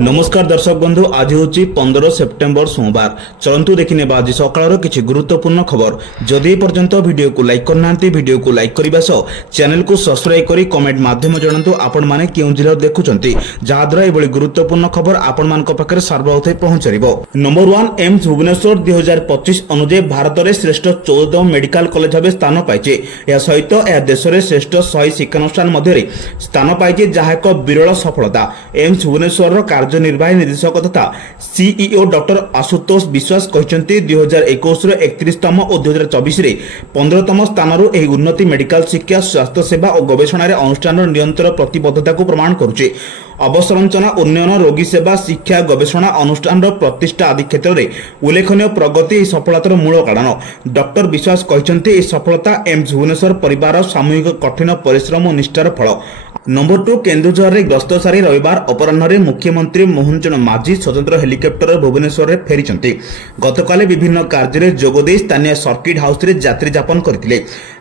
नमस्कार दर्शक बंधु, आज हूँ 15 सेप्टेम्बर सोमवार। चलतु देखने आज सकाळ किसी गुरुत्वपूर्ण खबर। जदि पर्यंत वीडियो को लाइक करना वीडियो को लाइक करने सह चैनल को सब्सक्राइब कर कमेंट माध्यम जनातु आपण मैंने क्यों जिला देखुंत जहाद्वारा ये गुरुत्वपूर्ण खबर आपण मान पाखे सार्वभौम पहुंचार। नंबर 1 एम्स भुवनेश्वर 2025 अनुଯାयी भारत में श्रेष्ठ 14 मेडिकल कॉलेज भाव स्थान पाई। यह सहित यह देश में श्रेष्ठ 100 शिक्षानुष्ठान मध्य स्थान पाई, जहाँ एक विरल सफलता। एम्स भुवनेश्वर कार्यनिर्वाही निदेशक तथा सीईओ डॉक्टर आशुतोष विश्वास कहते 2021 31तम और 2024 15तम स्थान उन्नति मेडिकल शिक्षा स्वास्थ्य सेवा और गवेषणा अनुष्ठान निरंतर प्रतिबद्धता को प्रमाण करुचे। अवसंरचना उन्नयन रोगी सेवा शिक्षा गवेषणा अनुष्ठान प्रतिष्ठा आदि क्षेत्र में उल्लेखनीय प्रगति सफलतार मूल कारण। डॉक्टर विश्वास कहते यह सफलता एम्स भुवनेश्वर परिवार सामूहिक कठिन परिश्रम और निष्ठार फल। नंबर 2 केन्दुझर में गस्त सारी रविवार अपराह्न मुख्यमंत्री मोहन चरण माझी स्वतंत्र हेलिकप्टर भुवनेश्वर में फेरी। गतकाल विभिन्न कार्य जोगदे स्थानीय सर्किट हाउस रे यात्री जापन करथिले।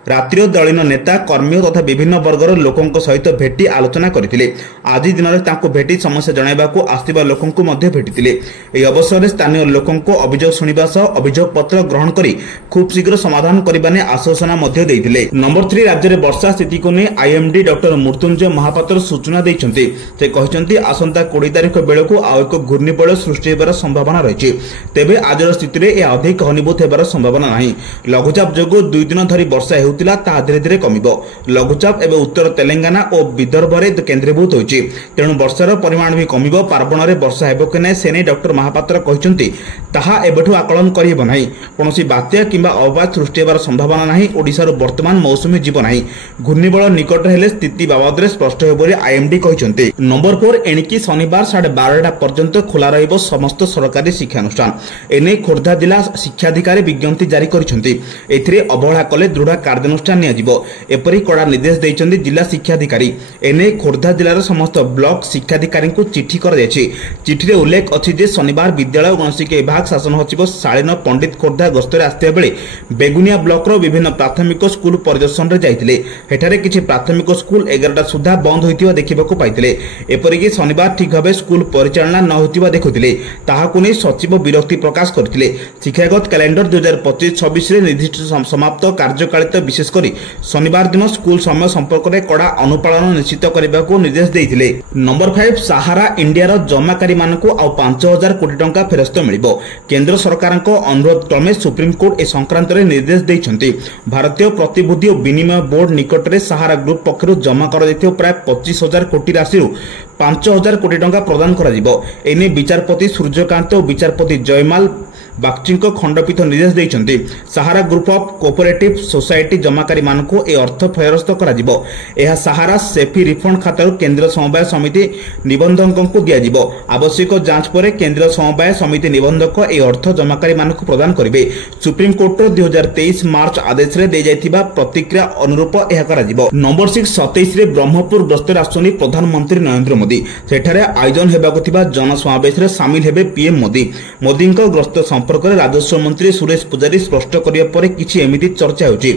रात्रि दलीय नेता कर्मी तथा विभिन्न वर्गर लोकों सहित भेटी आलोचना करथिले। आज दिन में तांको भेटी समस्या जणाइबाकू आसिबा लोकों मध्य भेटिथिले। एही अवसर में स्थानीय लोकों अभियोग शुणिबा सह अभियोग पत्र ग्रहण करी खूब शीघ्र समाधान करने आश्वासना मध्य देइथिले। नंबर 3 राज्य में वर्षा स्थिति को नहीं आईएमडी डॉक्टर मृत्युंजय महापात्र सूचना देइछन्ति। से कहछन्ति आसंता 20 तारिख बेलकू आउ एक घूर्णिबलय सृष्टि होबार संभावना रही। तेबे आजर स्थिति में यह अधिक घनीभूत होबार संभावना नहीं। लघुचाप जोगु 2 दिन धरी वर्षा हेउतिला ताहा धीरे धीरे कमिबो। लघुचाप एवं उत्तर तेलंगाना और विदर्भ में केन्द्रीभूत होइछि, तेणु वर्षार परिमाण भी कमिबो। पार्वण में वर्षा हेबो कि नै सेने डॉक्टर महापात्र कहछन्ति ताहा एबेठु आकलन करिहेबो नाही। कोनोसी बात्या किंबा अवपात सृष्टि होबार संभावना नहीं। ओडिशार वर्तमान मौसुमी जीव नाही। घूर्णिबलय निकट हेले स्थिति बाबद स्पष्ट हो बोली आईएमडी कहते। नंबर 4 एणिकी शनिवार 12:30 पर्यंत खोला रहिबो समस्त सरकारी शिक्षानुष्ठान। एने खोर्धा जिला शिक्षाधिकारी विज्ञप्ति जारी करिसेंति। एथिरे अवहेला कले दृढ़ कार्यानुष्ठान नियाजिबो एपरि कड़ा निर्देश दैछन्ति जिला शिक्षाधिकारी। एने खोर्धा जिलार समस्त ब्लॉक शिक्षाधिकारी को चिठी कर दैछि। चिठी रे उल्लेख अछि जे शनिवार विद्यालय गणशिक्षा विभाग शासन सचिव शालीन पंडित खोर्धा गस्तरे आस्थिबा बेले बेगुनिया ब्लॉक रो विभिन्न प्राथमिक स्कूल परिदर्शन रे जाइतिले। हेठारे किछि प्राथमिक स्कूल 11टा सुधा बंद होइतिबा देखिबाकू पाइतिले। एपरिकि शनिवार ठीक भाव स्कूल परिचालना न होइतिबा देखुतिले। ताहाकू नै सचिव विरक्ति प्रकाश करथिले। शिक्षागत कैलेंडर 2025-26 रे निर्दिष्ट समाप्त कार्यकालित विशेष करी शनिवार दिन स्कूल समय संपर्क में कड़ा अनुपालन निश्चित करने निर्देश देइथिले। नंबर 5 सहारा इंडिया जमाकारी मानकू आ 5000 कोटी टंका फेरस्त मिलिबो। केंद्र सरकार अनुरोध क्रमे सुप्रीम कोर्ट ए संक्रांत रे निर्देश दैछन्ति। भारतीय प्रतिभूति और विनिमय बोर्ड निकट में सहारा ग्रुप पक्षरु जमा कर दैथियो प्राय 25,000 कोटी राशि 5,000 कोटी टंका प्रदान करा जिवो। एने विचारपति सूर्यकांत और विचारपति जयमाल बागची खंडपीठ निर्देश देइछन्ति। सहारा ग्रुप ऑफ कोऑपरेटिव सोसाइटी जमाकारी मानकू ए अर्थ फेरस्त करा जिवो। एहा सहारा सेफी रिफंड खातार केंद्र समवाय समिति निबंधकों को दिया जिवो। आवश्यक जांच पर केंद्र समवाय समिति निबंधक ए अर्थ जमाकारी मानकू प्रदान करिवे। सुप्रीम कोर्ट 2023 मार्च आदेश रे दे जाइतिबा प्रतिक्रिया अनुरूप एहा करा जिवो। नंबर 6 27 रे ब्रह्मपुर गस्तर आसुनी प्रधानमंत्री नरेंद्र मोदी। सेठारे आयोजन हेबाकू थिबा जनसमावेश रे शामिल हेबे पीएम मोदी। मोदीଙ୍କ गस्त संपर्क में राजस्व मंत्री सुरेश पुजारी स्पष्ट करिया परे किछि एमिति चर्चा होछि।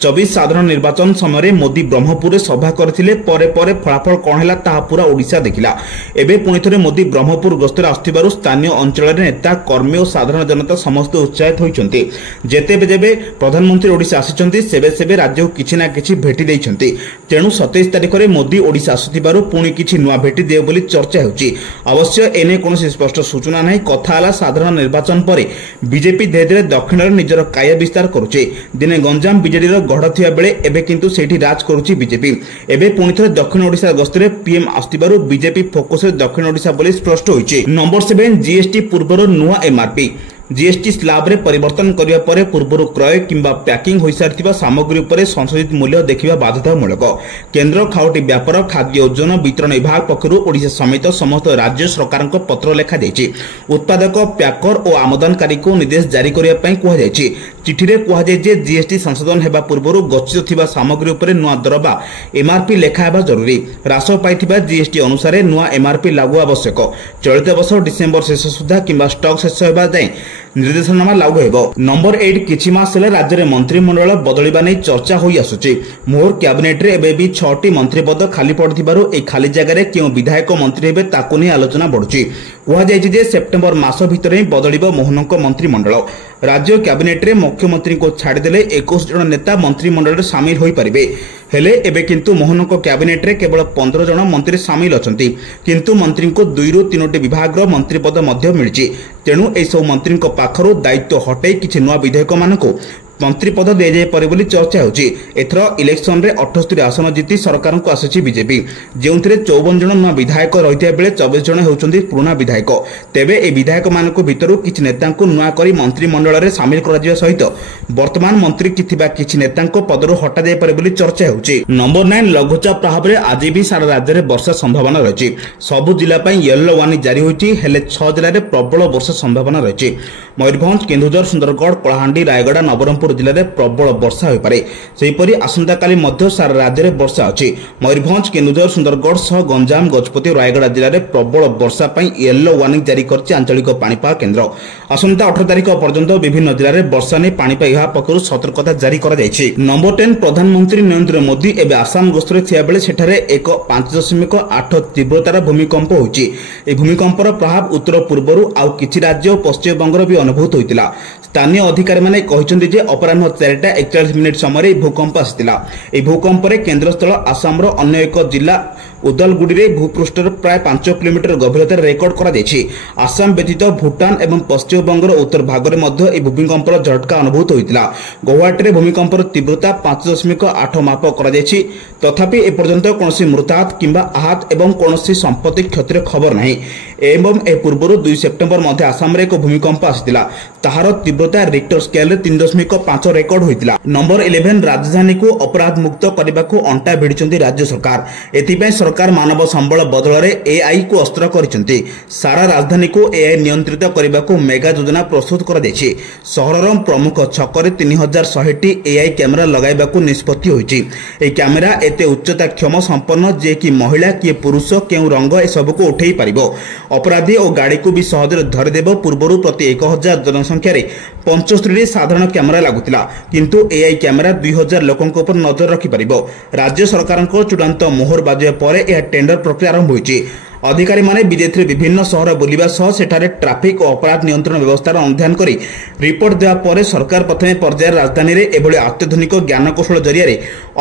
24 साधारण निर्वाचन समय मोदी ब्रह्मपुर में सभा करथिले। परे परे फलाफल कौन है ताहा पूरा ओडिशा देखिला। एबे पुणी थरे मोदी ब्रह्मपुर गस्तर आस्थिबारु स्थानीय अंचल नेता कर्मी और साधारण जनता समस्त उत्साहित होइछन्ति। जेतेबे जेबे प्रधानमंत्री ओडिशा आसिछन्ति सेबे सेबे राज्य को किछि ना किछि भेटी दैछन्ति। तेणु 27 तारिख में मोदी ओडिशा आसुथिबारु पुणी किछि नुआ भेटी देव बोली चर्चा होछि। अवश्य एने कोनोसी स्पष्ट सूचना नाही। कथा हला साधारण निर्वाचन पर बीजेपी धीरे धीरे दक्षिण में निजर काय विस्तार करुचे। दिने गंजाम बीजेडी गढ़ थिया बेले एबे किंतु सेठी राज करुची बीजेपी। एबे पुणी थरे दक्षिण ओडिशा गस्तरे पीएम आस्थिबारु बीजेपी फोकस रे दक्षिण ओडिशा बोली स्पष्ट होइछि। नंबर 7 जीएसटी पूर्वर नुआ एमआरपी। जीएसटी स्लैब रे परिवर्तन करिया परे पूर्वरु क्रय किंबा पैकिंग होई सारथिबा सामग्री उपरे संशोधित मूल्य देखिबा बाध्यतामूलक। केंद्र खाउटी व्यापार खाद्य ओजन वितरण विभाग पक्षरु ओडिशा समेत समस्त राज्य सरकारक पत्र लेखा दैछि। उत्पादक प्याकर और आमदानकारी को निर्देश जारी करिया पई कुहा जायछि। चिठी रे कुहा जाय जे जीएसटी संशोधन हेबा पूर्वरु गच्छित थिबा सामग्री उपरे नुआ दरबा एमआरपी लेखा हेबा जरूरी। ह्रास पाइथिबा जीएसटी अनुसार नुआ एमआरपी लागू आवश्यक। चलित वर्ष डिसेंबर शेष सुधा किंबा स्टॉक शेष हेबा जाय ନିର୍ଦ୍ଦେଶନାମା ଲାଗୁ ହେବ। ନମ୍ବର 8 କିଛି ମାସ ହେଲା ରାଜ୍ୟରେ ମନ୍ତ୍ରିମଣ୍ଡଳ ବଦଳିବା ନେଇ ଚର୍ଚ୍ଚା ହୋଇ ଆସୁଛି। ମୋହର କ୍ୟାବିନେଟରେ ଏବେ ବି 6ଟି ମନ୍ତ୍ରୀ ପଦ ଖାଲି ପଡ଼ିଥିବାରୁ ଏହି ଖାଲି ଜାଗାରେ କେଉଁ ବିଧାୟକ ମନ୍ତ୍ରୀ ହେବେ ତାକୁ ନେଇ ଆଲୋଚନା ବଢୁଛି। କୁହାଯାଇଛି ଯେ ସେପ୍ଟେମ୍ବର ମାସ ଭିତରେ ହିଁ ବଦଳିବ ମୋହନଙ୍କ ମନ୍ତ୍ରିମଣ୍ଡଳ। ରାଜ୍ୟ କ୍ୟାବିନେଟରେ ମୁଖ୍ୟମନ୍ତ୍ରୀଙ୍କୁ ଛାଡ଼ିଦେଲେ 21 ଜଣ ନେତା ମନ୍ତ୍ରିମଣ୍ଡଳରେ ସାମିଲ ହୋଇପାରିବେ। ହେଲେ ଏବେ କିନ୍ତୁ ମୋହନଙ୍କ କ୍ୟାବିନେଟରେ କେବଳ 15 ଜଣ ମନ୍ତ୍ରୀ ସାମିଲ ଅଛନ୍ତି। କିନ୍ତୁ ମନ୍ତ୍ରୀଙ୍କୁ 2ରୁ 3ଟି ବିଭାଗର ମନ୍ତ୍ରୀ ପଦ ମଧ୍ୟ ମିଳିଛି। ତେଣୁ ଏହିସବୁ ମନ୍ତ୍ରୀଙ୍କ ପାଖରୁ ଦାୟିତ୍ୱ ହଟାଇ କିଛି ନୂଆ ବିଧାୟକମାନଙ୍କୁ ମନ୍ତ୍ରୀ ପଦ ଦିଆଯାଇପାରେ ବୋଲି ଚର୍ଚ୍ଚା ହେଉଛି। ଏଥର ଇଲେକ୍ସନରେ 78 ଆସନ ଜିତି ସରକାରଙ୍କୁ ଆସିଛି ବିଜେପି, ଯେଉଁଥିରେ 54 ଜଣ ନୂଆ ବିଧାୟକ ରହିଥିବା ବେଳେ 24 ଜଣ ହେଉଛନ୍ତି ପୁରୁଣା ବିଧାୟକ। ତେବେ ଏହି ବିଧାୟକମାନଙ୍କ ଭିତରୁ କିଛି ନେତାଙ୍କୁ ନୂଆ କରି ମନ୍ତ୍ରିମଣ୍ଡଳରେ ସାମିଲ କରାଯିବା ସହିତ ବର୍ତ୍ତମାନ ମନ୍ତ୍ରୀ ଥିବା କିଛି ନେତାଙ୍କ ପଦରୁ ହଟାଯାଇପାରେ ବୋଲି ଚର୍ଚ୍ଚା ହେଉଛି। ନମ୍ବର 9 ଲଘୁଚାପ ପ୍ରଭାବରେ ଆଜି ବି ସାରା ରାଜ୍ୟରେ ବର୍ଷା ସମ୍ଭାବନା ରହିଛି। ସବୁ ଜିଲ୍ଲା ପାଇଁ ୟେଲୋ ୱାର୍ଣ୍ଣିଂ ଜାରି ହୋଇଛି। ହେଲେ 6 ଜିଲ୍ଲାରେ ପ୍ରବଳ ବର୍ଷା ସମ୍ଭାବନା ରହିଛି। ମୟୂରଭଞ୍ଜ, କେନ୍ଦୁଝର, ସୁନ୍ଦରଗଡ଼, କଳାହାଣ୍ଡି, ରାୟଗଡ଼ା, ନବରଙ୍ଗପୁର ଜିଲ୍ଲାରେ ପ୍ରବଳ ବର୍ଷା ହୋଇପାରେ। ସେହିପରି ଆସନ୍ତାକାଲି ମଧ୍ୟ ସାରା ରାଜ୍ୟରେ ବର୍ଷା ଅଛି। ମୟୂରଭଞ୍ଜ, କେନ୍ଦୁଝର, ସୁନ୍ଦରଗଡ଼ ସହ ଗଞ୍ଜାମ, ଗଜପତି ଓ ରାୟଗଡ଼ା ଜିଲ୍ଲାରେ ପ୍ରବଳ ବର୍ଷା ପାଇଁ ୟେଲୋ ୱାର୍ଣ୍ଣିଂ ଜାରି କରିଛି ଆଞ୍ଚଳିକ ପାଣିପାଗ କେନ୍ଦ୍ର। ଆସନ୍ତା 18 ତାରିଖ ପର୍ଯ୍ୟନ୍ତ ବିଭିନ୍ନ ଜିଲ୍ଲାରେ ବର୍ଷା ନେଇ ପାଣିପାଗ ବିଭାଗ ପକ୍ଷରୁ ସତର୍କତା ଜାରି କରାଯାଇଛି। ନମ୍ବର 10 ପ୍ରଧାନମନ୍ତ୍ରୀ ନରେନ୍ଦ୍ର ମୋଦି ଏବେ ଆସାମ ଗସ୍ତରେ ଥିବାବେଳେ ସେଠାରେ ଏକ 5.8 ତୀବ୍ରତାର ଭୂମିକମ୍ପ ହୋଇଛି। ଏହି ଭୂମିକମ୍ପର ପ୍ରଭାବ ଉତ୍ତର ପୂର୍ବରୁ ଆଉ କିଛି ରାଜ୍ୟ ଓ ପଶ୍ଚିମବଙ୍ଗର ବି ଅନୁଭୂତ ହୋଇଥିଲା। ସ୍ଥାନୀୟ ଅଧିକାରୀମାନେ କହିଛନ୍ତି ଯେ ଅପରାହ୍ନ 4:41 ସମୟରେ ଏହି ଭୂକମ୍ପ ଆସିଥିଲା। ଏହି ଭୂକମ୍ପରେ କେନ୍ଦ୍ରସ୍ଥଳ ଆସାମର ଅନ୍ୟ ଏକ ଜିଲ୍ଲା ଉଦଲଗୁଡ଼ିରେ ଭୂପୃଷ୍ଠର ପ୍ରାୟ 5 କିଲୋମିଟର ଗଭୀରତାରେ ରେକର୍ଡ କରାଯାଇଛି। ଆସାମ ବ୍ୟତୀତ ଭୁଟାନ ଏବଂ ପଶ୍ଚିମବଙ୍ଗର ଉତ୍ତର ଭାଗରେ ମଧ୍ୟ ଏହି ଭୂମିକମ୍ପର ଝଟକା ଅନୁଭୂତ ହୋଇଥିଲା। ଗୌହାଟୀରେ ଭୂମିକମ୍ପର ତୀବ୍ରତା 5.8 ମାପ କରାଯାଇଛି। ତଥାପି ଏପର୍ଯ୍ୟନ୍ତ କୌଣସି ମୃତାହତ କିମ୍ବା ଆହତ ଏବଂ କୌଣସି ସମ୍ପତ୍ତି କ୍ଷତିର ଖବର ନାହିଁ। ଏବଂ ଏ ପୂର୍ବରୁ 2 ସେପ୍ଟେମ୍ବର ମଧ୍ୟ ଆସାମରେ ଏକ ଭୂମିକମ୍ପ ଆସିଥିଲା। ତାହାର ତୀବ୍ରତା ରିକ୍ଟର ସ୍କେଲରେ 3.5 ରେକର୍ଡ ହୋଇଥିଲା। ନମ୍ବର 11 ରାଜଧାନୀକୁ ଅପରାଧ ମୁକ୍ତ କରିବାକୁ ଅଣ୍ଟା ଭିଡ଼ିଛନ୍ତି ରାଜ୍ୟ ସରକାର। ଏଥିପାଇଁ ସରକାର ମାନବ ସମ୍ବଳ ବଦଳରେ ଏଆଇ କୁ ଅସ୍ତ୍ର କରିଛନ୍ତି। ସାରା ରାଜଧାନୀକୁ ଏଆଇ ନିୟନ୍ତ୍ରିତ କରିବାକୁ ମେଗା ଯୋଜନା ପ୍ରସ୍ତୁତ କରାଯାଇଛି। ସହରର ପ୍ରମୁଖ ଛକରେ 3100ଟି ଏଆଇ କ୍ୟାମେରା ଲଗାଇବାକୁ ନିଷ୍ପତ୍ତି ହୋଇଛି। ଏହି କ୍ୟାମେରା ଏତେ ଉଚ୍ଚତାକ୍ଷମ ସମ୍ପନ୍ନ ଯେ କି ମହିଳା କିଏ ପୁରୁଷ କେଉଁ ରଙ୍ଗ ଏସବୁକୁ ଉଠେଇ ପାରିବ। ଅପରାଧୀ ଓ ଗାଡ଼ିକୁ ବି ସହଜରେ ଧରିଦେବ। ପୂର୍ବରୁ ପ୍ରତି 1000 ଜନସଂଖ୍ୟାରେ 75ଟି ସାଧାରଣ କ୍ୟାମେରା ଲାଗୁଥିଲା। କିନ୍ତୁ ଏଆଇ କ୍ୟାମେରା 2000 ଲୋକଙ୍କ ଉପରେ ନଜର ରଖିପାରିବ। ରାଜ୍ୟ ସରକାରଙ୍କ ଚୂଡ଼ାନ୍ତ ମୋହର ବାଜିବା ପରେ ଏହା ଟେଣ୍ଡର ପ୍ରକ୍ରିୟା ଆରମ୍ଭ ହୋଇଛି। ଅଧିକାରୀମାନେ ବିଦେଶରେ ବିଭିନ୍ନ ସହର ବୁଲିବା ସହ ସେଠାରେ ଟ୍ରାଫିକ ଓ ଅପରାଧ ନିୟନ୍ତ୍ରଣ ବ୍ୟବସ୍ଥାର ଅନୁଧ୍ୟାନ କରି ରିପୋର୍ଟ ଦେବା ପରେ ସରକାର ପ୍ରଥମେ ପର୍ଯ୍ୟାୟରେ ରାଜଧାନୀରେ ଏଭଳି ଅତ୍ୟାଧୁନିକ ଜ୍ଞାନକୌଶଳ ଜରିଆରେ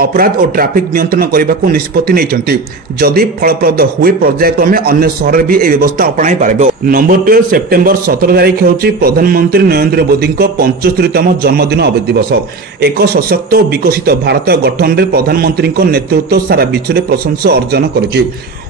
ଅପରାଧ ଓ ଟ୍ରାଫିକ ନିୟନ୍ତ୍ରଣ କରିବାକୁ ନିଷ୍ପତ୍ତି ନେଇଛନ୍ତି। ଯଦି ଫଳପ୍ରଦ ହୁଏ ପର୍ଯ୍ୟାୟକ୍ରମେ ଅନ୍ୟ ସହରରେ ବି ଏହି ବ୍ୟବସ୍ଥା ଅପଣାଇ ପାରିବ। ନମ୍ବର 12 ସେପ୍ଟେମ୍ବର 17 ତାରିଖ ହେଉଛି ପ୍ରଧାନମନ୍ତ୍ରୀ ନରେନ୍ଦ୍ର ମୋଦିଙ୍କ 75ତମ ଜନ୍ମଦିନ ଦିବସ। ଏକ ସଶକ୍ତ ଓ ବିକଶିତ ଭାରତ ଗଠନରେ ପ୍ରଧାନମନ୍ତ୍ରୀଙ୍କ ନେତୃତ୍ୱ ସାରା ବିଶ୍ୱରେ ପ୍ରଶଂସା ଅର୍ଜନ କରିଛି।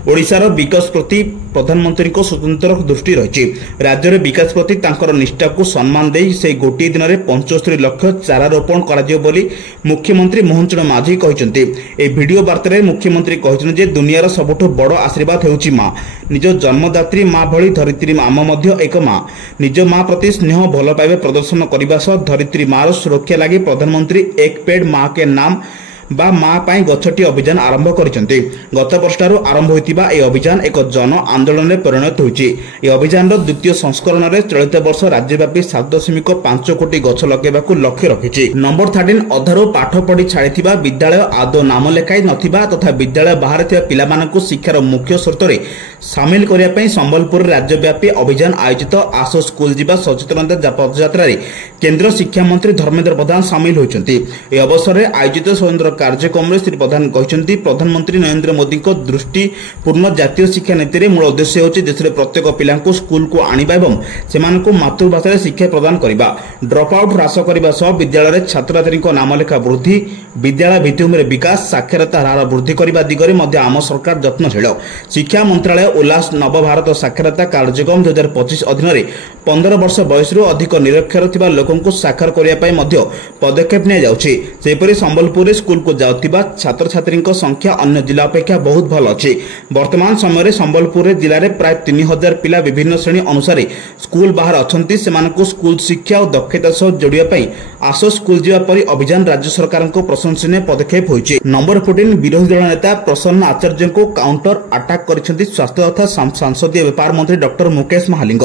ଓଡ଼ିଶାର ବିକାଶ ପ୍ରତି ପ୍ରଧାନମନ୍ତ୍ରୀଙ୍କ ସ୍ୱତନ୍ତ୍ର ଦୃଷ୍ଟି ରହିଛି। ରାଜ୍ୟରେ ବିକାଶ ପ୍ରତି ତାଙ୍କର ନିଷ୍ଠାକୁ ସମ୍ମାନ ଦେଇ ସେହି ଗୋଟିଏ ଦିନରେ 75 ଲକ୍ଷ ଚାରା ରୋପଣ କରାଯିବ ବୋଲି ମୁଖ୍ୟମନ୍ତ୍ରୀ ମୋହନ ଚରଣ ମାଝୀ କହିଛନ୍ତି। ଏହି ଭିଡିଓ ବାର୍ତ୍ତାରେ ମୁଖ୍ୟମନ୍ତ୍ରୀ କହିଛନ୍ତି ଯେ ଦୁନିଆର ସବୁଠୁ ବଡ଼ ଆଶୀର୍ବାଦ ହେଉଛି ମା। ନିଜ ଜନ୍ମଦାତ୍ରୀ ମା ଭଳି ଧରିତ୍ରୀ ଆମ ମଧ୍ୟ ଏକ ମା। ନିଜ ମା ପ୍ରତି ସ୍ନେହ ଭଲ ପାଇବା ପ୍ରଦର୍ଶନ କରିବା ସହ ଧରିତ୍ରୀ ମାର ସୁରକ୍ଷା ଲାଗି ପ୍ରଧାନମନ୍ତ୍ରୀ ଏକ ପେଡ୍ ମା କେ ନାମ বা মা ପାଇଁ ଗଛଟି ଅଭିଯାନ ଆରମ୍ଭ କରିଛନ୍ତି। ଗତ ବର୍ଷଠାରୁ ଆରମ୍ଭ ହୋଇଥିବା ଏହି ଅଭିଯାନ ଏକ ଜନ ଆନ୍ଦୋଳନରେ ପରିଣତ ହୋଇଛି। ଏହି ଅଭିଯାନର ଦ୍ୱିତୀୟ ସଂସ୍କରଣରେ ଚଳିତ ବର୍ଷ ରାଜ୍ୟବ୍ୟାପୀ 7.5 କୋଟି ଗଛ ଲଗାଇବାକୁ ଲକ୍ଷ୍ୟ ରଖିଛି। ନମ୍ବର 13 ଅଧାରୁ ପାଠ ପଢ଼ି ଛାଡ଼ିଥିବା ବିଦ୍ୟାଳୟ ଆଦୌ ନାମ ଲେଖାଇ ନଥିବା ତଥା ବିଦ୍ୟାଳୟ ବାହାରେ ଥିବା ପିଲାମାନଙ୍କୁ ଶିକ୍ଷାର ମୁଖ୍ୟ ସ୍ରୋତରେ ସାମିଲ କରିବା ପାଇଁ ସମ୍ବଲପୁରରେ ରାଜ୍ୟବ୍ୟାପୀ ଅଭିଯାନ ଆୟୋଜିତ ଆସ ସ୍କୁଲ ଯିବା ସଚେତନତା ପଦଯାତ୍ରାରେ କେନ୍ଦ୍ର ଶିକ୍ଷାମନ୍ତ୍ରୀ ଧର୍ମେନ୍ଦ୍ର ପ୍ରଧାନ ସାମିଲ ହୋଇଛନ୍ତି। ଏହି ଅବସରରେ ଆୟୋଜିତ ସ୍ୱତନ୍ତ୍ର କାର୍ଯ୍ୟକ୍ରମରେ ଶ୍ରୀ ପ୍ରଧାନ କହିଛନ୍ତି ପ୍ରଧାନମନ୍ତ୍ରୀ ନରେନ୍ଦ୍ର ମୋଦିଙ୍କ ଦୃଷ୍ଟିପୂର୍ଣ୍ଣ ଜାତୀୟ ଶିକ୍ଷା ନୀତିରେ ମୂଳ ଉଦ୍ଦେଶ୍ୟ ହେଉଛି ଦେଶରେ ପ୍ରତ୍ୟେକ ପିଲାଙ୍କୁ ସ୍କୁଲକୁ ଆଣିବା ଏବଂ ସେମାନଙ୍କୁ ମାତୃଭାଷାରେ ଶିକ୍ଷା ପ୍ରଦାନ କରିବା। ଡ୍ରପ୍ ଆଉଟ୍ ହ୍ରାସ କରିବା ସହ ବିଦ୍ୟାଳୟରେ ଛାତ୍ରଛାତ୍ରୀଙ୍କ ନାମଲେଖା ବୃଦ୍ଧି, ବିଦ୍ୟାଳୟ ଭିତ୍ତିଭୂମିର ବିକାଶ, ସାକ୍ଷରତା ହାର ବୃଦ୍ଧି କରିବା ଦିଗରେ ମଧ୍ୟ ଆମ ସରକାର ଯତ୍ନଶୀଳ। ଶିକ୍ଷା ମନ୍ତ୍ରାଳୟ ଉଲ୍ଲାସ ନବଭାରତ ସାକ୍ଷରତା କାର୍ଯ୍ୟକ୍ରମ 2025 ଅଧୀନରେ 15 ବର୍ଷ ବୟସରୁ ଅଧିକ ନିରକ୍ଷର ଥିବା ଲୋକଙ୍କୁ ସାକ୍ଷର କରିବା ପାଇଁ ମଧ୍ୟ ପଦକ୍ଷେପ ନିଆଯାଉଛି। ସେହିପରି ସମ୍ବଲପୁରରେ ସ୍କୁଲକୁ को जाउतिबा छात्र छात्री संख्या अन्य जिला अपेक्षा बहुत भल अछि। वर्तमान समय संबलपुर जिले में प्राय 3000 पिला विभिन्न श्रेणी अनुसार स्कूल बाहर अछंती। सेमानकु स्कूल शिक्षा और दक्षता सह जोड़िया पई आसो स्कूल जीवा परि अभियान राज्य सरकार को प्रशंसनीय पदक्षेप होइछि। नंबर 14 विरोधी दल नेता प्रसन्न आचार्य को काउंटर अटैक करिसेंती स्वास्थ्य तथा संसदीय व्यापार मंत्री डॉक्टर मुकेश महालिंग।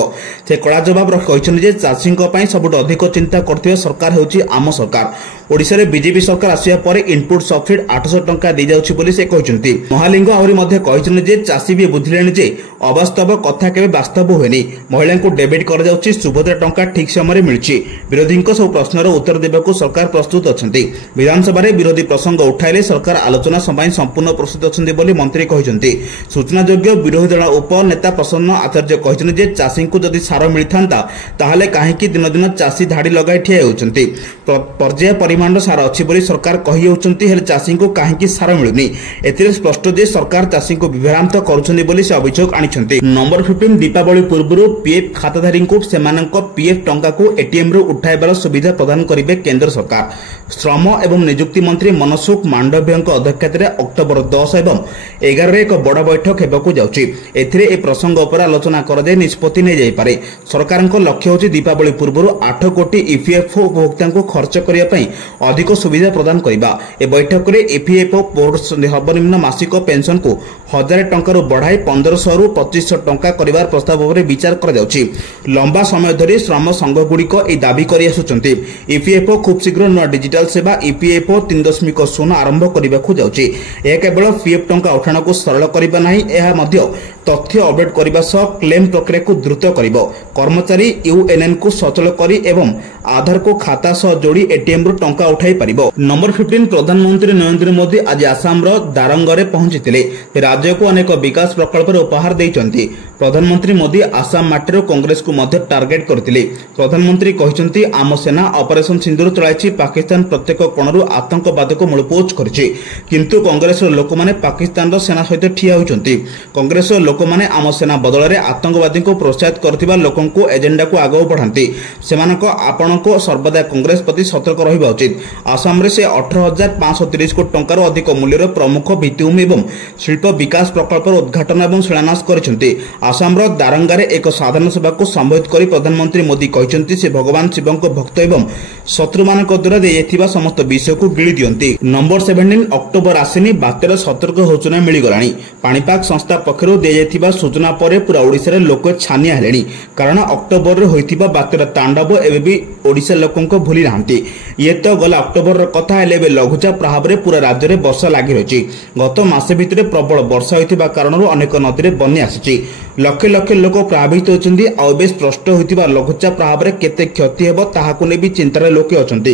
से कड़ा जवाब रखिसेंती चाषी सबुठ अधिक चिंता करथिबा सरकार हेउछि आम सरकार। ओडिशा रे बीजेपी सरकार आसिया परे इनपुट सब्सिडी 800 टंका दी जाउछि बोली से कहिसेंती। महालिंग आहुरी मध्ये कहिसेंती जे चाषी भी बुझिलेनि जे अवास्तव कथा केबे वास्तव होएनी। महिला को डेबिट कर जाउछि, सुभद्रा टंका ठीक समय मिलछि। विरोधी सब प्रश्नर उत्तर देबाकू सरकार प्रस्तुत अछंती। विधानसभा रे विरोधी प्रसंग उठाइले सरकार आलोचना समय संपूर्ण प्रस्तुत अछंती बोली मंत्री कहिसेंती। सूचनायोग्य विरोधी दल उप नेता प्रसन्न आचार्य कहिसेंती जे चाषी को जदि सार मिलथांता ताहाले काहेकि दिन दिन चाषी धाड़ी लगाई ठिया होउछंती। पर्याय परिमाण सार अछि बोली सरकार कहि होउछंती, हेले चाषी को काहेकि सार मिलुनी। एथिरे स्पष्ट जे सरकार चाषी को विभ्रांत करूछंती बोली से अभियोग आनिछंती। नंबर 15 दीपावली पूर्व पीएफ खाताधारी को सेमानक पीएफ टंका को एटीएम रो उठाइबार सुविधा प्रदान करिवे केंद्र सरकार। श्रम एवं नियुक्ति मंत्री मनसुख मांडव्य अध्यक्षता अक्टोबर 10 एवं 11 रे एक बड़ बैठक हेबाकू जाउछि। एथिरे ए प्रसंग उपर आलोचना कराई निष्पत्ति नै जाय पारे। सरकार लक्ष्य होछि दीपावली पूर्व 8 कोटी ईपीएफओ उपभोक्ता को खर्च करिया पई अधिक सुविधा प्रदान करिबा। ए बैठक रे ईपीएफओ बोर्ड सर्वनिम्न मासिक पेंशन को 1000 टंका रो बढ़ाई 1500 रु 2500 टंका करिवार प्रस्ताव उपरे विचार करा जाउछि। लंबा समय धरि श्रम संघ गुड़िक ए दाबी करि आसुचंती। ईपीएफओ खूब शीघ्र नया डिजिटल सेवा ईपीएफओ 3.0 आरंभ करिबाकू जाउछि। ए केवल पीएफ टंका उठाण को सरल करिबा नाही, एहा मध्य तथ्य अपडेट करिबा सह क्लेम प्रक्रिया को द्रुत करिबो। कर्मचारी यूएनएन को सचल करी एवं आधार को खाता सह जोड़ी एटीएम रो टंका उठाई परिबो। नंबर 15 प्रधानमंत्री नरेंद्र मोदी आज आसाम रो दारंगरे पहुंचितिले। राज्य को अनेक विकास प्रकल्प उपहार देइचंती। प्रधानमंत्री मोदी आसाम माटीर कांग्रेस को मध्य टार्गेट करथिले। प्रधानमंत्री कहिसंती आम सेना ऑपरेशन सिंदूर चलाइछि, पाकिस्तान प्रत्येक कोणरू आतंकवाद को मूलपोच करछि, किंतु कांग्रेस लोक माने पाकिस्तान रो सेना सहित ठिया होइचंती। कांग्रेस लोक माने आम सेना बदल रे आतंकवादी को प्रोत्साहित करथिबा लोकन को एजेंडा को आगो बढ़ांती। सेमानक आपण को सर्वदा कांग्रेस प्रति सतर्क रहिबा उचित। आसाम रे से 18530 कोटी टंकार अधिक मूल्यर प्रमुख भित्तिभूमि एवं शिल्प विकास प्रकल्प उद्घाटन एवं शिलान्यास करिसंती। आसाम रो दारंगारे एक साधारण सभा को संबोधित करी प्रधानमंत्री मोदी कहिसंती से भगवान शिवं को भक्त एवं शत्रु मानक द्वारा देयथिबा समस्त विषय को गिळी दियंती। नंबर 17 अक्टोबर आसिनी बात्यार सतर्क सूचना मिली गलानी। पाणीपाग संस्था पक्षरु देयथिबा सूचना परे पूरा ओडिसा रे लोक छानिया हेलेनी, कारण अक्टोबर रे होइथिबा बात्यार तांडव एबे भी ओडिसा लोकन को भूली नाहंती। ये तो गला अक्टोबर रो कथा हेले बे लघुचाप प्रभाव रे पूरा राज्य रे वर्षा लागि रहिछि। गत मासे भितरे प्रबल वर्षा होइथिबा कारणरो अनेक नदी रे बन्या आसिछि। लक्ष लक्ष लोक प्रभावित होइछन्ती। आ बे स्पष्ट होइथिबा लघुचाप प्रभाव रे केते क्षति हेबो ताहाकु ने भी चिंतार लोक अछन्ती।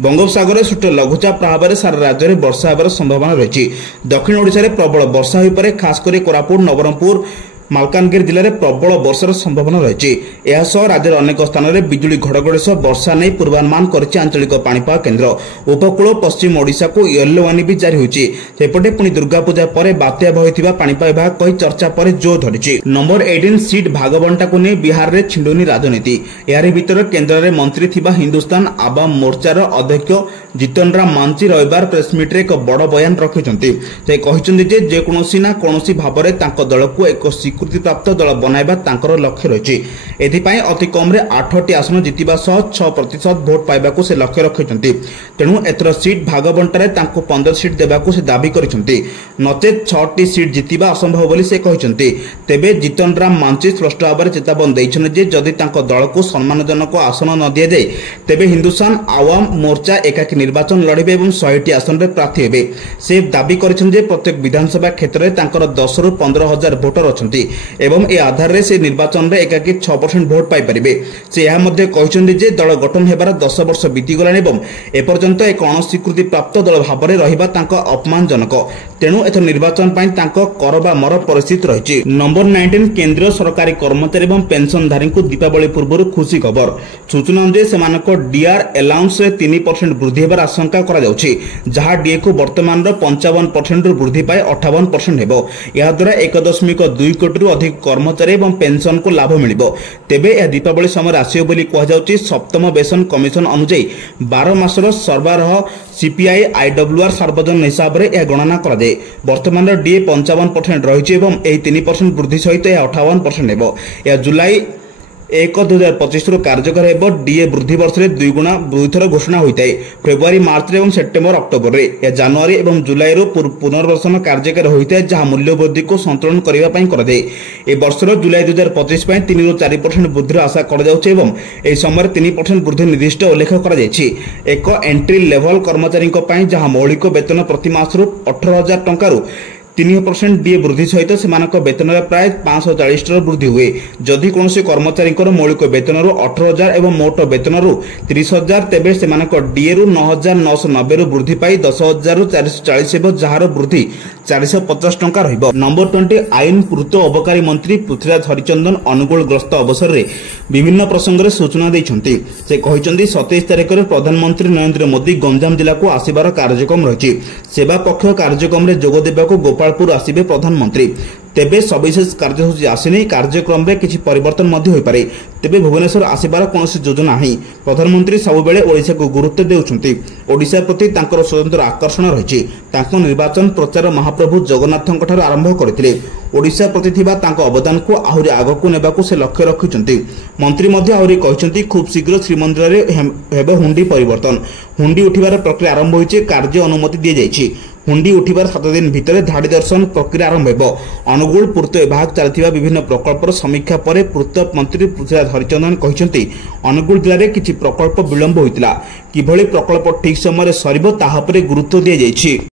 बंगोपसागर सृष्ट लघुचाप प्रभाव रे सारा राज्य रे वर्षा हेबार संभावना रहिछि। दक्षिण ओडिसा रे प्रबल वर्षा होई पारे, खास करी कोरापुट, नवरंगपुर, मालकानगिरी जिले में प्रबल वर्षार संभावना रही। राज्यर अनेक स्थान में बिजुली घड़घड़ी सह वर्षा नहीं पूर्वानुमान करिछि आंचलिक पाणीपाग केन्द्र। उपकूल पश्चिम ओडिशा को येलो वार्निंग भी जारी होइछि। सेपटे पुणी दुर्गा पूजा पर बात्या भइथिबा पाणीपाग विभाग कहि चर्चा पर जोर धरिछि। नंबर 18 सीट भागबंटा को नहीं बिहार रे छिंडुनी राजनीति। यारि भीतर केन्द्र रे मंत्री थिबा हिंदुस्तान आवाम मोर्चार अध्यक्ष जीतन राम मांझी रविवार प्रेसमिट रे एक बड़ बयान रखिछन्ति। से कहिछन्ति जे जेकोनोसी ना कोनोसी भाबरे तांको दल को एक स्वीकृति प्राप्त दल बनाइबा तांकर लक्ष्य रहिछि। एथिपाई अति कम रे 8टी आसन जितिबा सह 6% भोट पाइबाकू से लक्ष्य रखिछन्ति। तेणु एथर सीट भागबंटारे तांको 15 सीट देबाकू से दाबी करिछन्ति। नचेत 6टी सीट जितिबा असंभव बोली से कहिछन्ति। तेबे जीतन राम मांझी स्पष्ट भाव में चेतावनी दैछन्ति जे जदि तांको दल को सम्मानजनक आसन न दिया जाए तेबे हिंदुस्तान आवाम मोर्चा एकाकी निर्वाचन लड़िबे एवं 100टी आसन रे प्रार्थी हेबे। से दाबी करिछन्ति जे प्रत्येक विधानसभा क्षेत्र रे तांकर 10 रु 15000 भोटर अछन्ति एवं ए आधार रे से निर्वाचन रे एकाकी 6% भोट पाई परिबे। से यह मध्य कहिछन्ति जे दल गठन हेबार 10 वर्ष बीती गलानी एवं एपर्यंत एक अणस्वीकृति प्राप्त दल भाव में रहिबा तांको अपमानजनक। तेणु एथर निर्वाचन पाई तांको करबा मर परिस्थिति रहिछि। नंबर 19 केंद्रीय सरकारी कर्मचारी एवं पेंशनधारी को दीपावली पूर्व खुशी खबर। सूचना अनुसार सेमानक डीआर अलाउंस रे 3% वृद्धि हेबार आशंका करा जाउछि, जहा डीए को वर्तमान 55% वृद्धि पाए 58% हेबो। या द्वारा 1.2 कोटी कोटी अधिक कर्मचारी और पेंशन को लाभ मिलिबो। तेबे यह दीपावली समय आसियो बोली कहा जाउची। सप्तम वेतन कमिशन अनुसार 12 मासर सरबराह सीपीआई आईडब्ल्यूआर सार्वजनिक हिसाब से यह गणना करा जाए। वर्तमान डीए 55% रही और 3% वृद्धि सहित 58% हेबो। यह जुलाई 1/2025 कार्यकर हेबो। डीए वृद्धि वर्ष में 2 गुणा दुईथर घोषणा होता है। फेब्रुआरी मार्च और सेप्टेम्बर अक्टोबर में यह जनवरी और जुलाई पुनर्वर्षन कार्यकर होता है, जहां मूल्य वृद्धि को संतुलन करने कराए। ए वर्षर जुलाई 2025 3 ରୁ 4% वृद्धि आशा कर समय 3% वृद्धि निर्दिष्ट उल्लेख कर एक एंट्री लेवल कर्मचारी जहां मौलिक वेतन प्रति मास 18,000 टंका 3% डीए वृद्धि सहित से वेतन में प्राय 540 वृद्धि हुए। जदि कौन कर्मचारी मौलिक वेतन 18,000 और मोट वेतन 30,000 तेबे से डीए रु 9,990 वृद्धि पाई 10,440 जार वृद्धि 450 टंका रहिबो। नंबर 20 आईन पूर्त अबकारी मंत्री पृथ्वीराज हरिचंदन अनुगुल ग्रस्त अवसर में विभिन्न प्रसंग में सूचना देइछन्ति। से कहिछन्ति 27 तारिख में प्रधानमंत्री नरेंद्र मोदी गंजाम जिला को आसिबार कार्यक्रम रही। सेवा पक्ष कार्यक्रम में जोग देबाको गोपालपुर आसिबे प्रधानमंत्री। तेबे सविशेष कार्यसूची आसिनी। कार्यक्रम में किसी परिवर्तन मध्य होई पारे। तेबे भुवनेश्वर आसिबार कोनोसी योजना नहीं। प्रधानमंत्री सबुबेले ओडिशा को गुरुत्व देउछन्ति। ओडिशा प्रति तांकर स्वतंत्र आकर्षण रही। तांको निर्वाचन प्रचार महाप्रभु जगन्नाथଙ୍କ ठाରୁ आरंभ करथिले। ओडिशा प्रति थिबा तांको अवदान को आहुरी आगकु नेबाकु से लक्ष्य रखिछन्ति। मंत्री मध्य आहुरी कहिछन्ति खूब शीघ्र श्रीमंदिर रे हेबे हुंडी परिवर्तन। हुंडी उठिबार प्रक्रिया आरंभ होइछे। कार्य अनुमति दिए जाइछि। हुंडी उठिबार 7 दिन भितर धाड़ी दर्शन प्रक्रिया आरंभ हेबो। अनुगुल पूर्त विभाग चलथिबा विभिन्न प्रकल्पर समीक्षा पर पूर्त मंत्री पृथ्वीराज हरिचंदन कहिछन्ति अनुगुल जिले में किछि प्रकल्प विलंब होइतिला। किभଳି प्रकल्प ठीक समय सरिबो ताहा पर गुरुत्व दिए जाइछि।